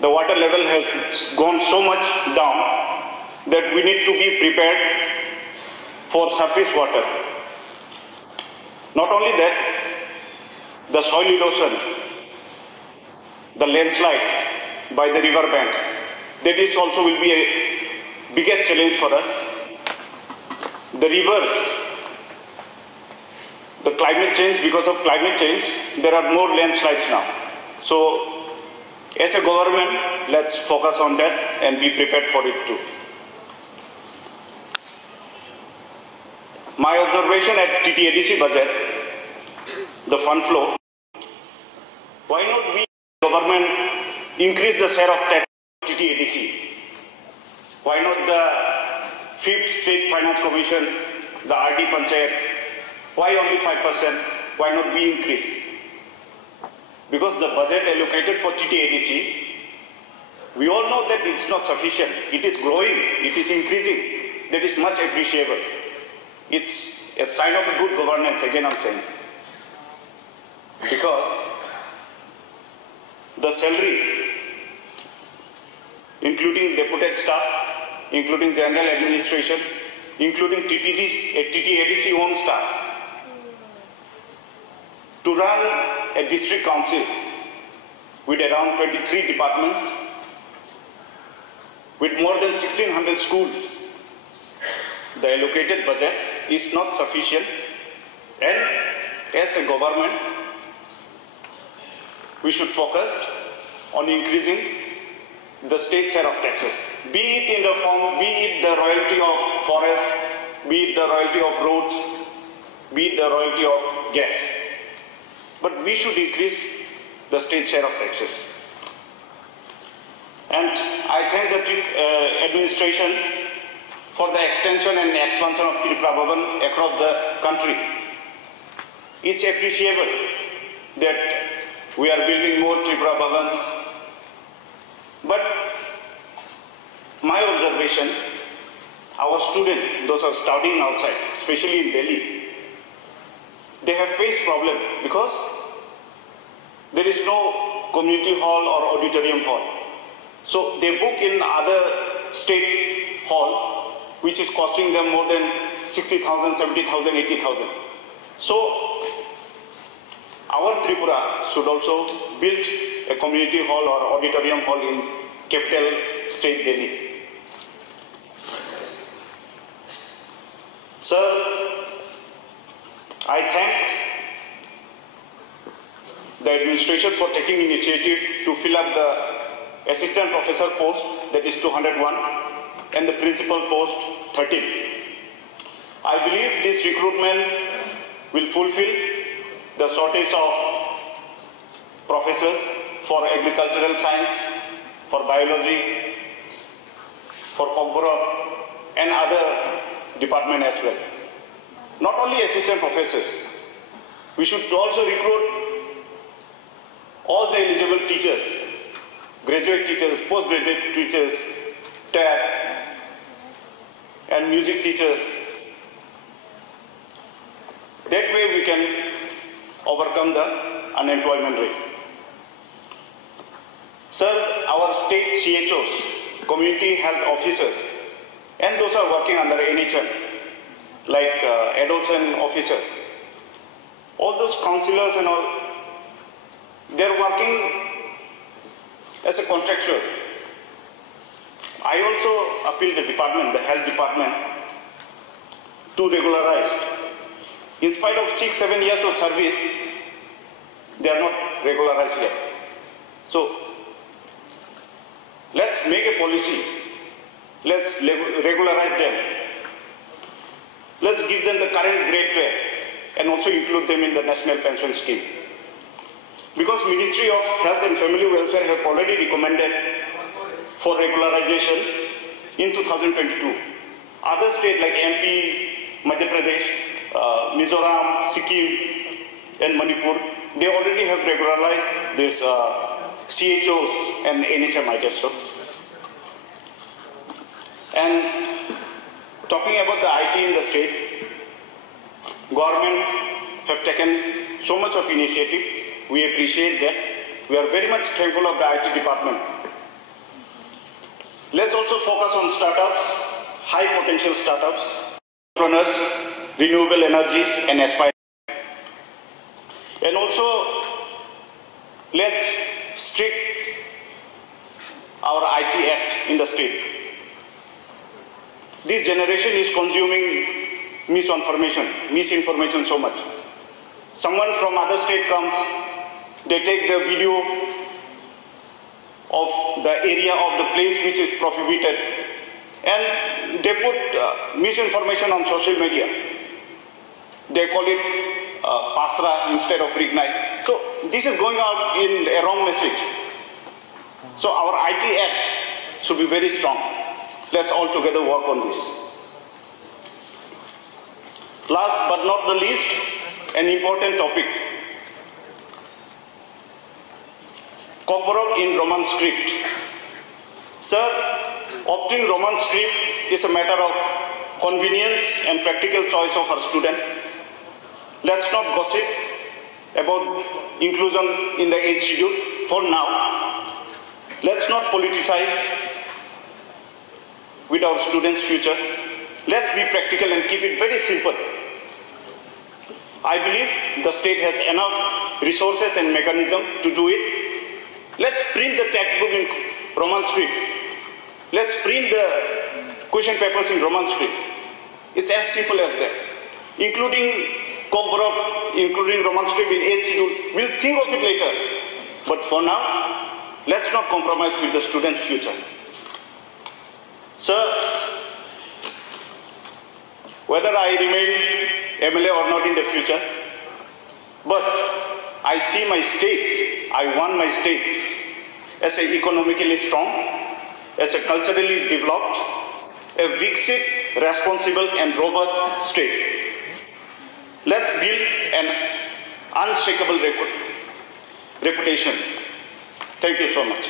The water level has gone so much down that we need to be prepared for surface water. Not only that, the soil erosion, the landslide by the river bank, that is also will be a biggest challenge for us. The rivers, the climate change, because of climate change, there are more landslides now. So, as a government, let's focus on that and be prepared for it too. My observation at TTADC budget, the fund flow, why not we, government, increase the share of tax TTADC? Why not the 5th State Finance Commission, the RD Panchayat? Why only 5%? Why not we increase? Because the budget allocated for TTADC, we all know that it's not sufficient. It is growing, it is increasing. That is much appreciable. It's a sign of a good governance, again I'm saying. Because the salary, including deputed staff, including general administration, including TTADC own staff, to run a district council with around 23 departments, with more than 1,600 schools, the allocated budget is not sufficient, and as a government, we should focus on increasing the state share of taxes, be it in the form, be it the royalty of forests, be it the royalty of roads, be it the royalty of gas. But we should increase the state share of taxes. And I thank the administration for the extension and expansion of Tripura Bhavan across the country. It's appreciable that we are building more Tripura Bhavans. But my observation, our students, those who are studying outside, especially in Delhi, they have faced problem because there is no community hall or auditorium hall. So they book in other state hall, which is costing them more than 60,000, 70,000, 80,000. So our Tripura should also build a community hall or auditorium hall in capital state Delhi. Sir, I thank the administration for taking initiative to fill up the assistant professor post, that is 201, and the principal post 13. I believe this recruitment will fulfill the shortage of professors for agricultural science, for biology, for Kokchab, and other departments as well. Not only assistant professors, we should also recruit all the eligible teachers, graduate teachers, postgraduate teachers, TAT, and music teachers. That way we can overcome the unemployment rate. Sir, our state CHOs, community health officers, and those are working under NHM, like adolescent officers, all those counselors and all, they're working as a contractual. I also appeal the department, the health department, to regularize. In spite of 6-7 years of service, they are not regularized yet. So, let's make a policy. Let's regularize them. Let's give them the current grade pay and also include them in the national pension scheme. Because Ministry of Health and Family Welfare have already recommended for regularization in 2022. Other states like MP, Madhya Pradesh, Mizoram, Sikkim, and Manipur, they already have regularized this CHOs and NHM, I guess so. And talking about the IT in the state, government have taken so much of initiative. We appreciate that. We are very much thankful of the IT department Let's also focus on startups, high potential startups, entrepreneurs, renewable energies, and aspire. And also, let's strict our IT Act in the state. This generation is consuming misinformation so much. Someone from other state comes, they take the video of the area of the place which is prohibited, and they put misinformation on social media. They call it Pasra instead of Rignai. So this is going out in a wrong message. So our IT Act should be very strong. Let's all together work on this. Last but not the least, an important topic. Kokchab in Roman script. Sir, opting Roman script is a matter of convenience and practical choice of our student. Let's not gossip about inclusion in the 8th schedule for now. Let's not politicize with our students' future. Let's be practical and keep it very simple. I believe the state has enough resources and mechanism to do it. Let's print the textbook in Roman script. Let's print the question papers in Roman script. It's as simple as that. Including Kokchab, including Roman script in 8th schedule. We'll think of it later. But for now, let's not compromise with the students' future. Sir, whether I remain MLA or not in the future, but I see my state, I want my state as an economically strong, as a culturally developed, a Viksit, responsible and robust state. Let's build an unshakable reputation. Thank you so much.